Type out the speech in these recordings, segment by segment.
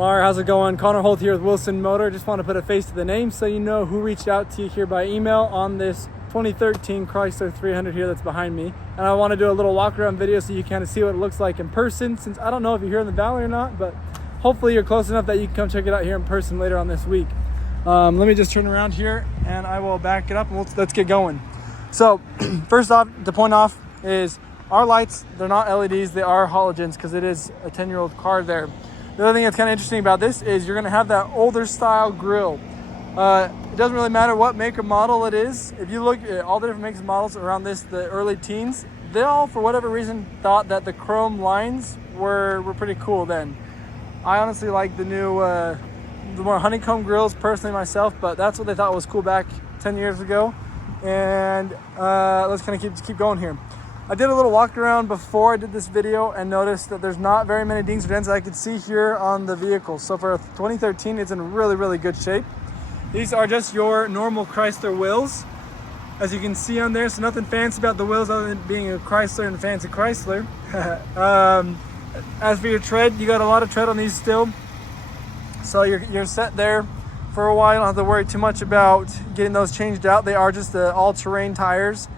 Lar, how's it going? Connor Holt here with Wilson Motor. Just want to put a face to the name so you know who reached out to you here by email on this 2013 Chrysler 300 here that's behind me. And I want to do a little walk around video so you kind of see what it looks like in person, since I don't know if you're here in the valley or not, but hopefully you're close enough that you can come check it out here in person later on this week. Let me just turn around here and I will back it up and let's get going. So first off, to point off is our lights, they're not LEDs, they are halogens because it is a 10-year-old car there. The other thing that's kind of interesting about this is you're going to have that older style grille. It doesn't really matter what make or model it is. If you look at all the different makes and models around this, the early teens, they all, for whatever reason, thought that the chrome lines were pretty cool then. I honestly like the new, the more honeycomb grills personally myself, but that's what they thought was cool back 10 years ago. And let's kind of keep going here. I did a little walk around before I did this video and noticed that there's not very many dings or dents that I could see here on the vehicle. So for 2013, it's in really, really good shape. These are just your normal Chrysler wheels, as you can see on there. So nothing fancy about the wheels other than being a Chrysler and a fancy Chrysler. As for your tread, you got a lot of tread on these still. So you're set there for a while. You don't have to worry too much about getting those changed out. They are just the all-terrain tires.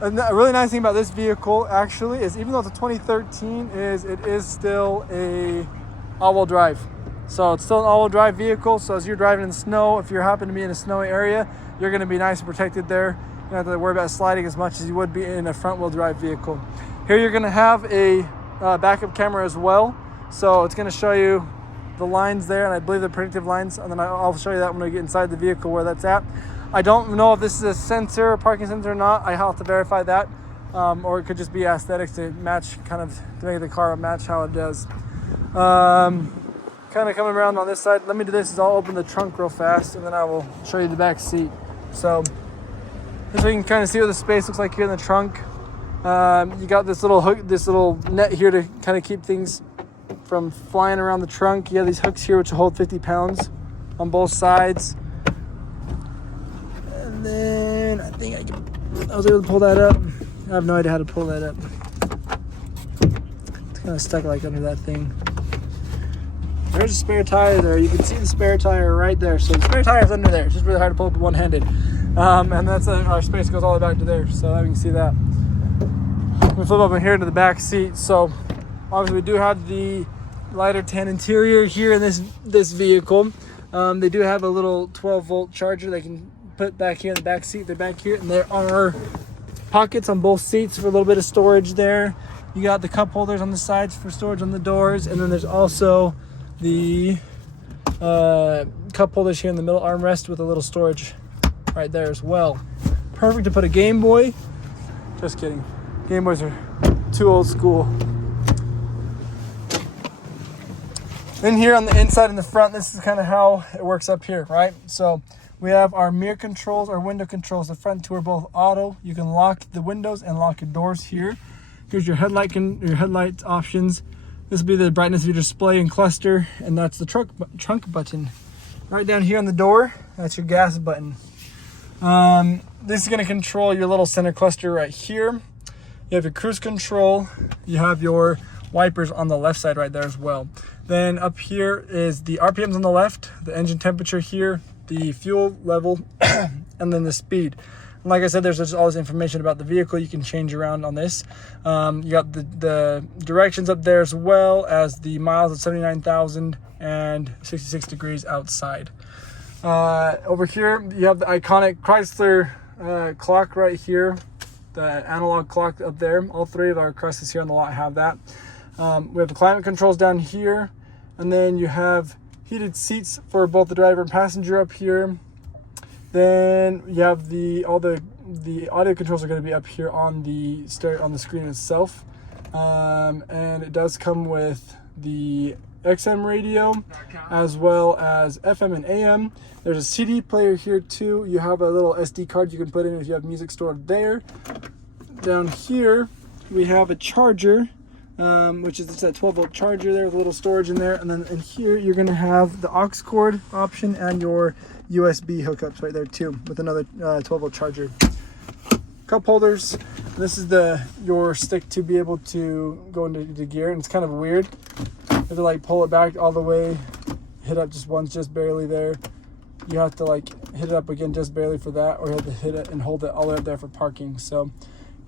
A really nice thing about this vehicle actually is, even though it's a 2013, it is still a all-wheel drive. So it's still an all-wheel drive vehicle. So as you're driving in the snow, if you happen to be in a snowy area, you're going to be nice and protected there. You don't have to worry about sliding as much as you would be in a front-wheel drive vehicle. Here you're going to have a backup camera as well. So it's going to show you the lines there, and I believe the predictive lines, and then I'll show you that when we get inside the vehicle where that's at. I don't know if this is a sensor, a parking sensor or not. I have to verify that. Or it could just be aesthetics to match, kind of to make the car match how it does. Kind of coming around on this side. Let me do this is I'll open the trunk real fast and then I will show you the back seat. So you can kind of see what the space looks like here in the trunk. You got this little hook, this little net here to kind of keep things from flying around the trunk. You have these hooks here which will hold 50 pounds on both sides. And then I think I was able to pull that up. I have no idea how to pull that up. It's kind of stuck like under that thing. There's a spare tire there. You can see the spare tire right there. So the spare tire is under there. It's just really hard to pull up one-handed. And that's our space goes all the way back to there. So you can see that. We flip up in here to the back seat. So obviously we do have the lighter tan interior here in this vehicle. They do have a little 12-volt charger they can put back here in the back seat. They're back here, and there are pockets on both seats for a little bit of storage there. You got the cup holders on the sides for storage on the doors, and then there's also the cup holders here in the middle armrest with a little storage right there as well. Perfect to put a Game Boy. Just kidding. Game Boys are too old school. Then here on the inside and the front, this is kind of how it works up here, right? So we have our mirror controls, our window controls. The front two are both auto. You can lock the windows and lock your doors here. Here's your headlight options. This will be the brightness of your display and cluster, and that's the trunk button. Right down here on the door, that's your gas button. This is going to control your little center cluster right here. You have your cruise control. You have your wipers on the left side right there as well. Then up here is the RPMs on the left, the engine temperature here, the fuel level, and then the speed. And like I said, there's just all this information about the vehicle you can change around on this. You got the directions up there as well as the miles at 79,000 and 66 degrees outside. Over here, you have the iconic Chrysler clock right here, the analog clock up there. All three of our Chryslers here on the lot have that. We have the climate controls down here, and then you have heated seats for both the driver and passenger up here. Then you have all the audio controls are going to be up here on the screen itself, and it does come with the XM radio as well as FM and AM. There's a CD player here too. You have a little SD card you can put in if you have music stored there. Down here we have a charger, which is just that 12-volt charger there with a little storage in there. And then in here you're going to have the aux cord option and your USB hookups right there too, with another 12-volt charger. Cup holders. This is your stick to be able to go into the gear, and it's kind of weird. have to like pull it back all the way, hit up just once, just barely there. You have to like hit it up again just barely for that, or you have to hit it and hold it all the way up there for parking. So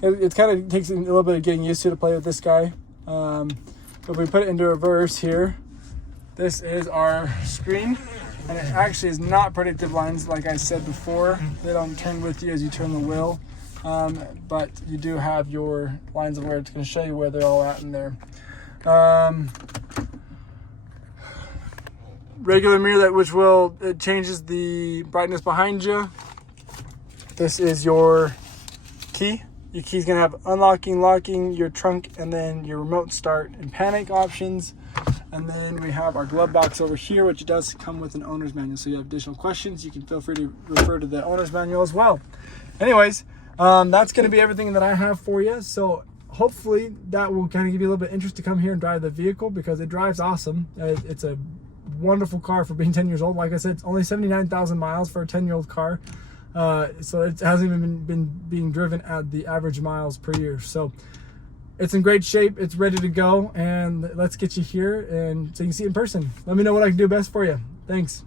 it kind of takes a little bit of getting used to play with this guy. If we put it into reverse here, this is our screen, and it actually is not predictive lines like I said before. They don't turn with you as you turn the wheel, but you do have your lines of where it's going to show you where they're all at in there. Regular mirror, it changes the brightness behind you. This is your key. Your key's gonna have unlocking, locking, your trunk, and then your remote start and panic options. And then we have our glove box over here, which does come with an owner's manual. So you have additional questions, you can feel free to refer to the owner's manual as well. Anyways, that's gonna be everything that I have for you. So hopefully that will kind of give you a little bit of interest to come here and drive the vehicle, because it drives awesome. It's a wonderful car for being 10 years old. Like I said, it's only 79,000 miles for a 10-year-old car. So it hasn't even been being driven at the average miles per year. So it's in great shape. It's ready to go, and let's get you here and so you can see it in person. Let me know what I can do best for you. Thanks.